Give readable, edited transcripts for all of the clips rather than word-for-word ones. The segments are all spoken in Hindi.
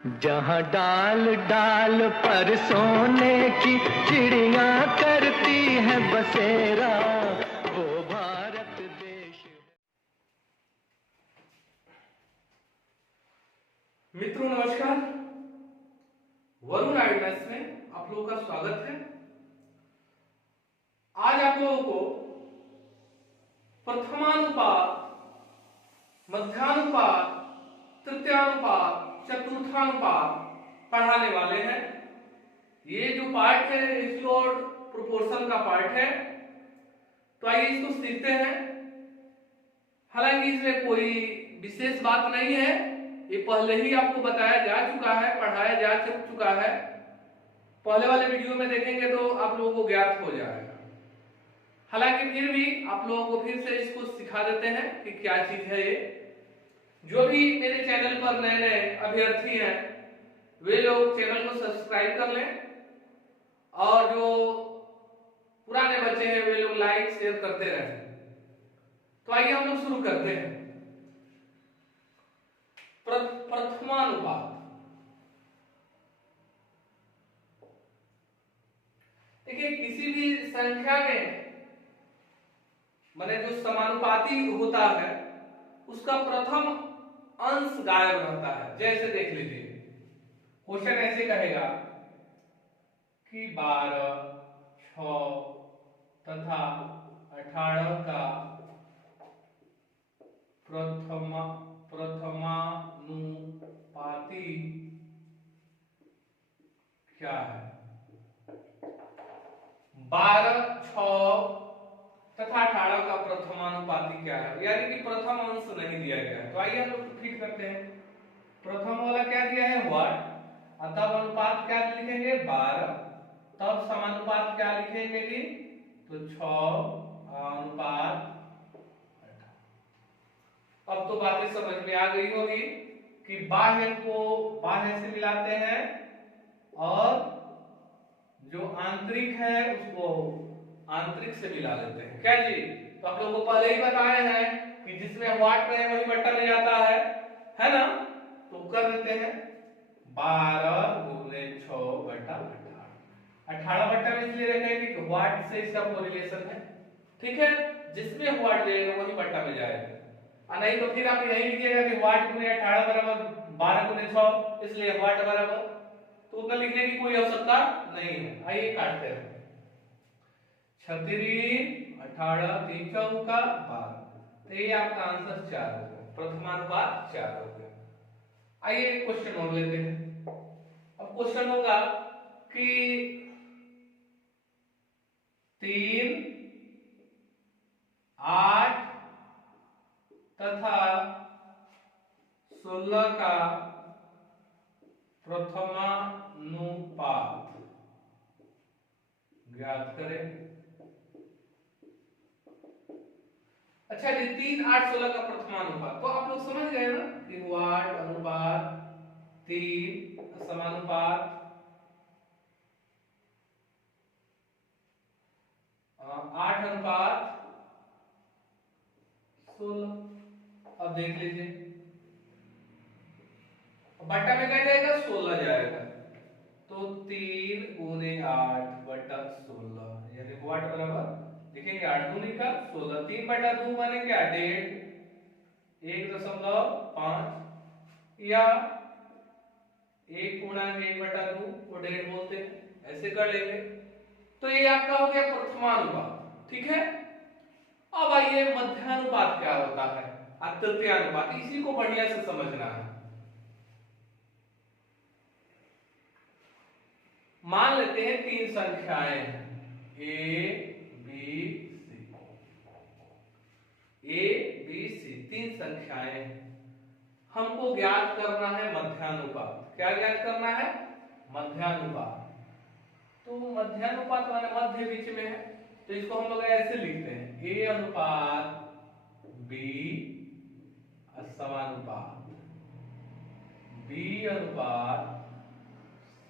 जहाँ डाल डाल पर सोने की चिड़िया करती है बसेरा, वो भारत देश। मित्रों नमस्कार, वरुण आइडियाज में आप लोगों का स्वागत है। आज आप लोगों को प्रथमानुपात, मध्यानुपात, तृतीयानुपात, चतुर्थानुपात पढ़ाने वाले हैं। ये जो पार्ट है रेशियो और प्रोपोर्शन का पार्ट है, तो आइए इसको सीखते हैं। हालांकि इसमें कोई विशेष बात नहीं है, ये पहले ही आपको बताया जा चुका है, पढ़ाया जा चुका है। पहले वाले वीडियो में देखेंगे तो आप लोगों को ज्ञात हो जाएगा। हालांकि फिर भी आप लोगों को फिर से इसको सिखा देते हैं कि क्या चीज है ये। जो भी मेरे चैनल पर नए नए अभ्यर्थी हैं वे लोग चैनल को सब्सक्राइब कर लें, और जो पुराने बच्चे हैं वे लोग लाइक शेयर करते रहें। तो आइए हम लोग शुरू करते हैं। प्रथमानुपात। देखिए, किसी भी संख्या में माने जो समानुपाती होता है उसका प्रथम अंश गायब रहता है। जैसे देख लीजिए, क्वेश्चन ऐसे कहेगा कि 12, 6 तथा 18 का प्रथमानुपाती क्या है। 12, 6 तथा 18 का प्रथमानुपाती क्या है, यानी कि प्रथम अंश नहीं दिया गया है। तो आइए हम लोग फिट करते हैं। प्रथम वाला क्या दिया है, व्हाट, तब अनुपात क्या लिखेंगे 12, तब समानुपात क्या लिखेंगे जी, तो 6 अनुपात 18। अब तो बातें समझ में आ गई होगी कि बाह्य को बाह्य से मिलाते हैं और जो आंतरिक है उसको आंतरिक से मिला लेते हैं। क्या जी, तो आप लोगों को पहले ही बताए हैं कि जिसमें व्हाट रहे वही बट्टा में जाता है ना। तो कर देते हैं 12 गुने 6 बटा 18। 18 बट्टा में इसलिए रखा है कि व्हाट से इसका कोरिलेशन है। ठीक है, जिसमें व्हाट रहेगा वही बट्टा में जाएगा। और नहीं तो फिर आप यही लिखिएगा कि व्हाट गुने 18 बराबर 12 गुने 6, इसलिए व्हाट बराबर, तो उतना लिखने की कोई आवश्यकता नहीं है। आइए काटते हैं। 36, 18, 3 चौका 12, तो ये आपका आंसर 4 हो गया। प्रथमानुपात 4 हो गया। आइए क्वेश्चन और लेते हैं। अब क्वेश्चन होगा कि 3, 8 तथा 16 का प्रथमानुपात ज्ञात करें। अच्छा जी, 3, 8, 16 का प्रथमानुपात, तो आप लोग समझ गए ना कि व्हाट अनुपात 3 समानुपात 8 अनुपात 16। अब देख लीजिए, बट्टा में क्या जाएगा, 16 जाएगा, तो 3 गुने 8 बटा 16, यानी व्हाट बराबर लिखेंगे 8 दूनी का 16। 3 बटा 2 माने क्या, 1.5, 1.5 या 1 पूर्णांक 1 बटा 2 को 1.5 बोलते हैं, ऐसे कर लेंगे। तो ये आपका हो गया प्रथमानुपात। ठीक है, अब आइए मध्यानुपात क्या होता है और तृतीयानुपात, इसी को बढ़िया से समझना है। मान लेते हैं 3 संख्याएं A B C, A B C 3 संख्याएं, हमको ज्ञात करना है मध्यानुपात। क्या ज्ञात करना है, मध्यानुपात। तो मध्यानुपात माने मध्य बीच में है, तो इसको हम लोग ऐसे लिखते हैं A अनुपात B समानुपात B अनुपात C,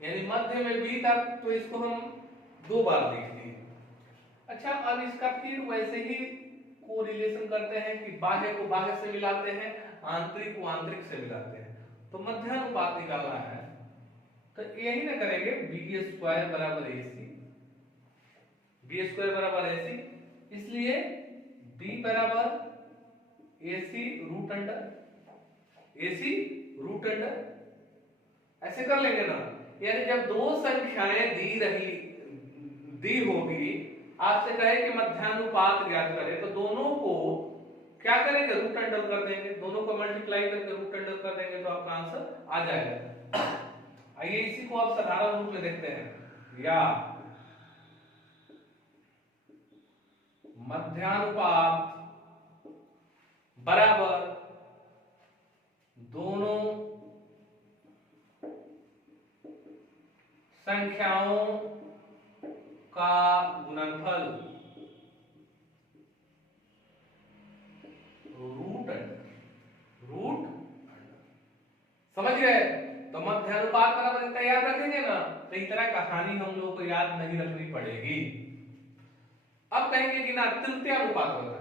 यानी मध्य में B था, तो इसको हम 2 बार लिख दिए। अच्छा, अब इसका फिर वैसे ही कोरिलेशन करते हैं कि बाह्य को बाह्य से मिलाते हैं, आंतरिक को आंतरिक से मिलाते हैं। तो मध्य अनुपात निकालना है तो यही ना करेंगे, बी स्क्वायर बराबर ए सी, बी स्क्वायर बराबर ए सी, इसलिए बी बराबर ए सी रूट अंडर, ए सी रूट अंडर, ऐसे कर लेंगे ना। यानी जब दो संख्याएं दी होगी, आपसे कहे कि मध्यानुपात ज्ञात करें, तो दोनों को क्या करेंगे, रूट अंडर कर देंगे, दोनों को मल्टीप्लाई करके रूट अंडर कर देंगे तो आपका आंसर आ जाएगा। आइए इसी को आप साधारण रूप में देखते हैं, या मध्यानुपात बराबर दोनों संख्याओं का गुणनफल रूट अंडर, रूट अंडर, समझ गए। तो मध्यानुपात बराबर इतना याद रखेंगे ना, तो इस तरह कहानी हम लोगों को याद नहीं रखनी पड़ेगी। अब कहेंगे कि ना तृतीय अनुपात होता है,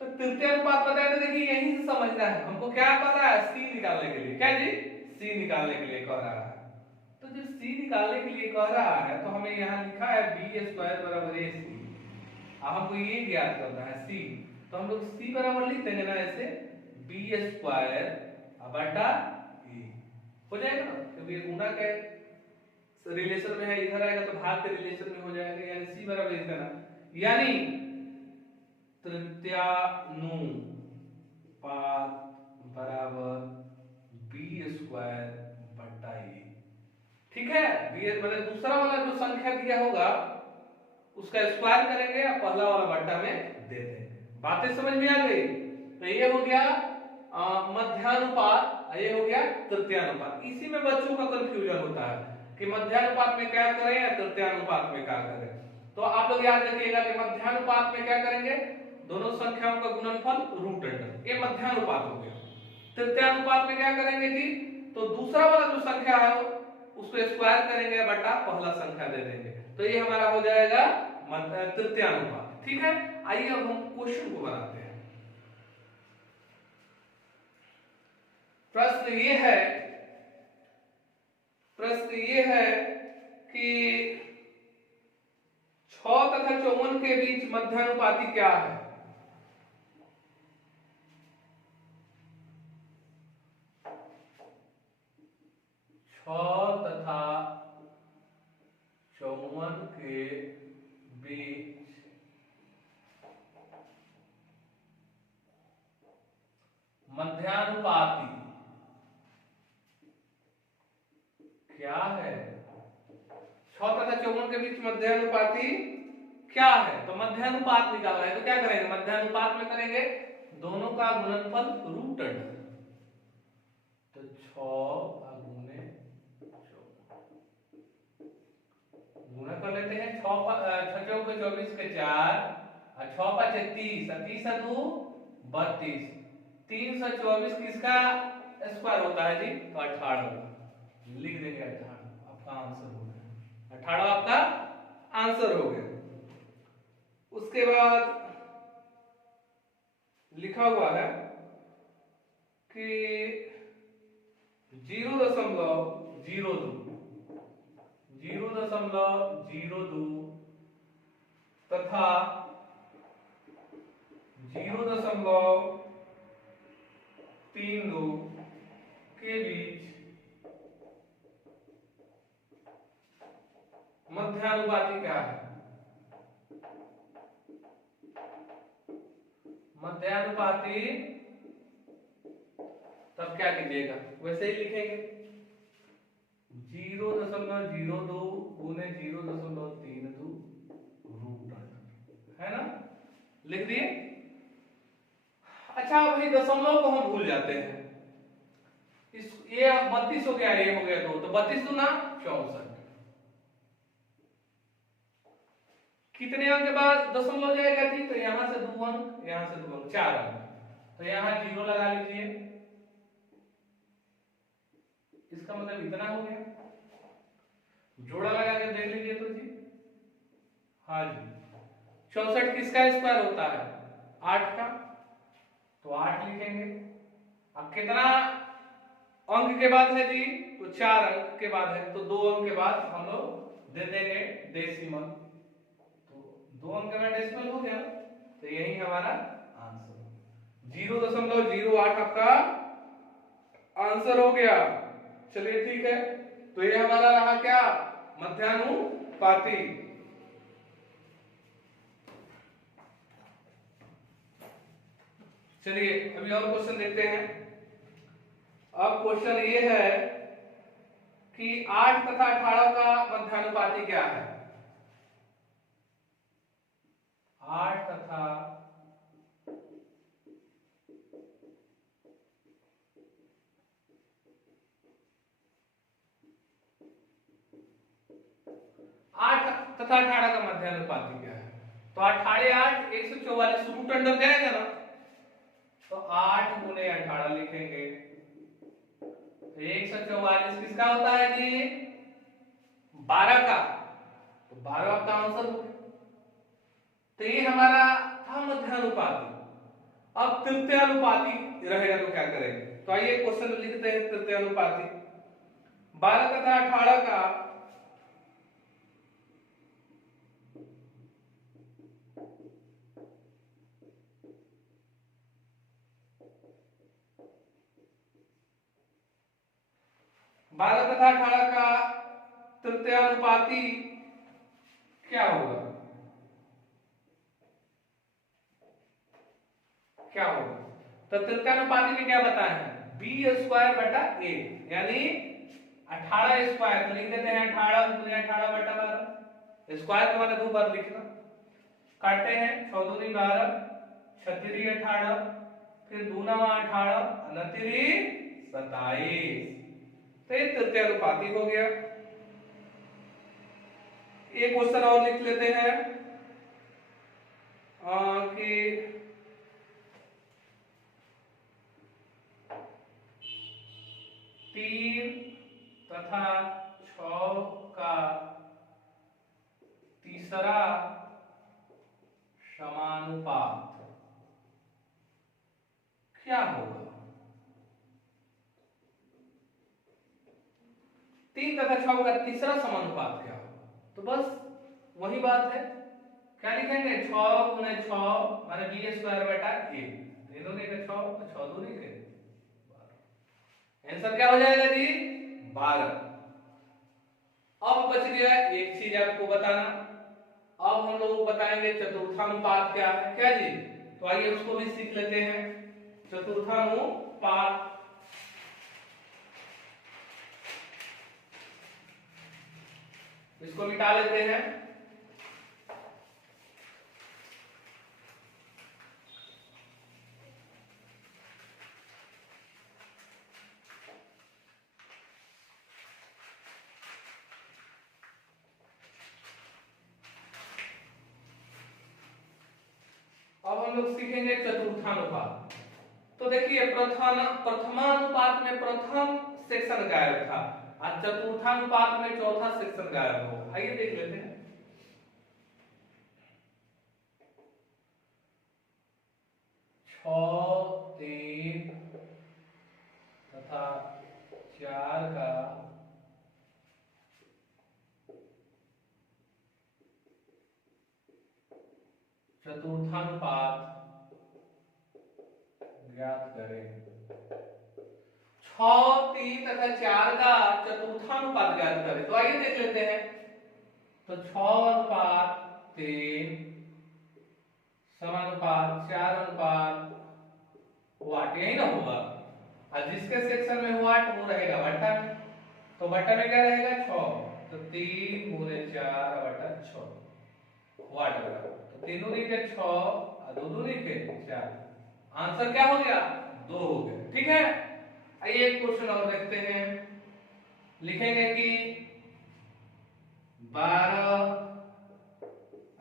तो तृतीय अनुपात पता है तो देखिए यहीं से समझना है हमको, क्या पता है, सी निकालने के लिए, क्या जी, सी निकालने के लिए कह रहा है। तो जब सी निकालने के लिए कह रहा है तो हमें यहाँ लिखा है बी स्क्वायर बराबर ए सी, अब हमको ये ज्ञात करना है सी, तो हम लोग सी बराबर लिख देंगे ना ऐसे, बी स्क्वायर बटा ए हो जाएगा ना, क्योंकि ये गुणा के रिलेशन में है, इधर आएगा तो भाग के रिलेशन में हो जाएगा, यानी सी बराबर इतना, यानी तृतीयानुपात बराबर बी स्क्वायर बटा ए, ठीक है। बी मतलब दूसरा वाला जो संख्या दिया होगा उसका स्क्वायर करेंगे या पहला वाला बट्टा में दे देंगे। बातें समझ में आ गई। तो ये हो गया मध्यानुपात, ये हो गया तृतीयानुपात। इसी में बच्चों का कंफ्यूजन होता है कि मध्यानुपात में क्या करें या तृतीयानुपात में क्या करें। तो आप लोग याद रखिएगा कि मध्यानुपात में क्या करेंगे, दोनों संख्याओं का गुणनफल रूट अंडर, ये मध्यानुपात हो गया। तृतीयानुपात में क्या करेंगे जी, तो दूसरा वाला जो संख्या है उसको स्क्वायर करेंगे बटा पहला संख्या दे देंगे, तो ये हमारा हो जाएगा तृतीयानुपात, ठीक है। आइए अब हम क्वेश्चन को बनाते हैं। प्रश्न ये है कि 6 तथा 54 के बीच मध्यानुपाती क्या है। तथा 54 के बीच मध्यानुपाती क्या है। 6 तथा 54 के बीच मध्यानुपाती क्या है, तो मध्यानुपात निकालना है, तो क्या करेंगे, मध्यानुपात में करेंगे दोनों का गुणनफल रूट अंडर, तो 6 गुना कर लेते हैं, 6 चौक 24 के 4 और 6 5 30 और 30 2 32, 324 किसका स्क्वायर होता है जी, तो 18, लिख देंगे 18, आपका आंसर हो गया, 18 आपका आंसर हो गया। उसके बाद लिखा हुआ है कि 0.02 तथा 0.32 के बीच मध्यानुपाती क्या है। मध्यानुपाती तब क्या कीजिएगा, वैसे ही लिखेंगे 0.02 गुने 0.32 रूट अंडर, है ना, लिख दिए। अच्छा भाई दशमलव को हम भूल जाते हैं, इस ये 32 हो गया, ये हो गया 2, तो 32 दूना 64, कितने अंक के बाद दशमलव जाएगा जी, तो यहां से 2 अंक, यहां से 2 अंक, 4 अंक, तो यहां 0 लगा लीजिए, इसका मतलब इतना हो गया। जोड़ा लगा के देख लीजिए तो जी, हाँ जी, 64 किसका स्क्वायर होता है, 8 का, तो 8 लिखेंगे। अब कितना अंक के बाद है जी, तो 4 अंक के बाद है, तो 2 अंक के बाद हम लोग दे देंगे डेसिमल, तो 2 अंक के बाद डेसिमल हो गया, तो यही हमारा आंसर 0.08 आपका आंसर हो गया। चलिए ठीक है, तो ये हमारा रहा क्या, मध्यानुपाती। चलिए अभी और क्वेश्चन देखते हैं। अब क्वेश्चन ये है कि 8 तथा 18 का मध्यानुपाती क्या है। 8 तथा 18 का मध्यानुपाती क्या है। तो 18 8 144 रूट अंडर जाएगा ना, तो 8 गुने 18 लिखेंगे, तो 144 किसका होता है जी, 12 का, तो 12 आपका आंसर हो गया। तो ये हमारा था मध्यानुपाती। अब तृतीयानुपाती रहेगा तो क्या करेंगे, तो आइए क्वेश्चन लिखते हैं। तृतीयानुपाती 12 तथा 18 का तृतीयानुपाती क्या होगा, क्या होगा। तो तृतीयानुपाती में क्या बताया है, बी स्क्वायर बटा ए, यानी 18 स्क्वायर, तो लिख देते हैं 18 गुने 18 बटा 12, स्क्वायर को मैंने 2 बार लिखना, काटते हैं 6 दूनी 12, 6 तिरी 18, फिर दूना 18, उनतिरी 27, तो ये तृतीयानुपाती हो गया। एक क्वेश्चन और लिख लेते हैं कि 3 तथा 6 का तीसरा समानुपात क्या होगा। 3 तथा 6 का तीसरा समानुपात क्या होगा, तो बस वही बात है, क्या लिखेंगे 6 गुने 6 माने बी स्क्वायर बटा ए, तीनों ने 6 तो 6 दूनी के 12, आंसर क्या हो जाएगा जी 12। अब बच गया एक चीज आपको बताना, अब हम लोग बताएंगे चतुर्थानुपात क्या है, क्या जी, तो आइए उसको भी सीख लेते हैं। चतुर्थानुपात इसको मिटा लेते हैं। अब हम लोग सीखेंगे चतुर्थानुपात। तो देखिए प्रथमानुपात में प्रथम सेक्शन गायब था, और चतुर्थानुपात में चौथा सेक्शन गायब हो। आइए देख लेते हैं। 6 3 तथा 4 का चतुर्थानुपात ज्ञात करें। 6 3 तथा 4 का चतुर्थानुपात ज्ञात करें, तो आइए देख लेते हैं। तो 6:3 समानुपात 4:8 यही ना होगा, और जिसके सेक्शन में हुआ वो रहेगा बट्टा में, तो बट्टा में क्या रहेगा 6, तो 3 गुने 4 बटा 6 वाट बराबर, तो 3 दूनी के 6 और 2 दूनी के 4, आंसर क्या हो गया 2 हो गया। ठीक है, आइए एक क्वेश्चन और देखते हैं। लिखेंगे कि 12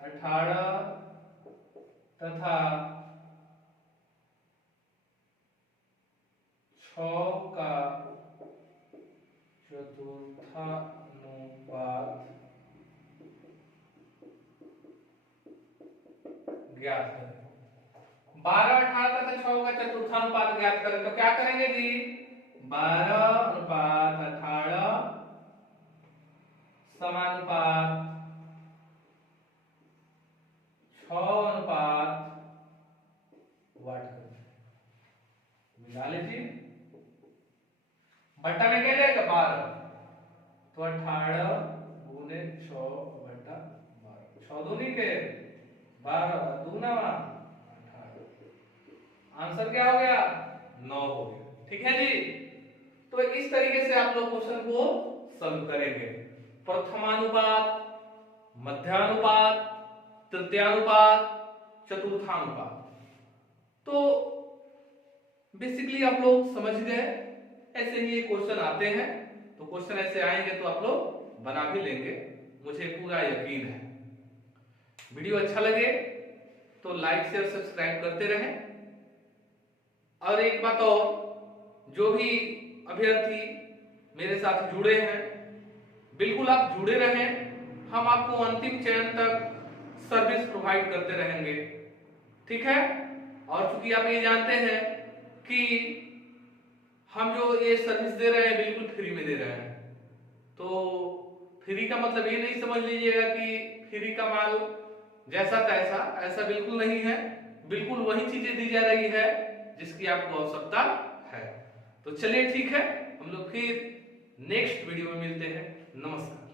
18 तथा 6 का चतुर्थानुपात ज्ञात करें। 12 18 तथा 6 का चतुर्थानुपात ज्ञात करें, तो क्या करेंगे जी 12:18 समानुपात 6:8 मिला लीजिए। बट्टा में क्या जाएगा 12, तो 18 गुने 6/12, 6 दूनी के 12, दूना 18, आंसर क्या हो गया 9 हो गया। ठीक है जी। तो इस तरीके से आप लोग क्वेश्चन को सॉल्व करेंगे। प्रथमानुपात, मध्यानुपात, तृतीयानुपात, चतुर्थानुपात। तो बेसिकली आप लोग समझ गए, ऐसे ही ये क्वेश्चन आते हैं। तो क्वेश्चन ऐसे आएंगे तो आप लोग बना भी लेंगे, मुझे पूरा यकीन है। वीडियो अच्छा लगे तो लाइक शेयर सब्सक्राइब करते रहें। और एक बात और, जो भी अभ्यर्थी मेरे साथ जुड़े हैं, बिल्कुल आप जुड़े रहें। हम आपको अंतिम चरण तक सर्विस प्रोवाइड करते रहेंगे। ठीक है। और चूंकि आप ये जानते हैं कि हम जो ये सर्विस दे रहे हैं बिल्कुल फ्री में दे रहे हैं, तो फ्री का मतलब ये नहीं समझ लीजिएगा कि फ्री का माल जैसा तैसा, ऐसा बिल्कुल नहीं है। बिल्कुल वही चीजें दी जा रही है जिसकी आपको आवश्यकता है। तो चलिए ठीक है, हम लोग फिर नेक्स्ट वीडियो में मिलते हैं। नमस्कार।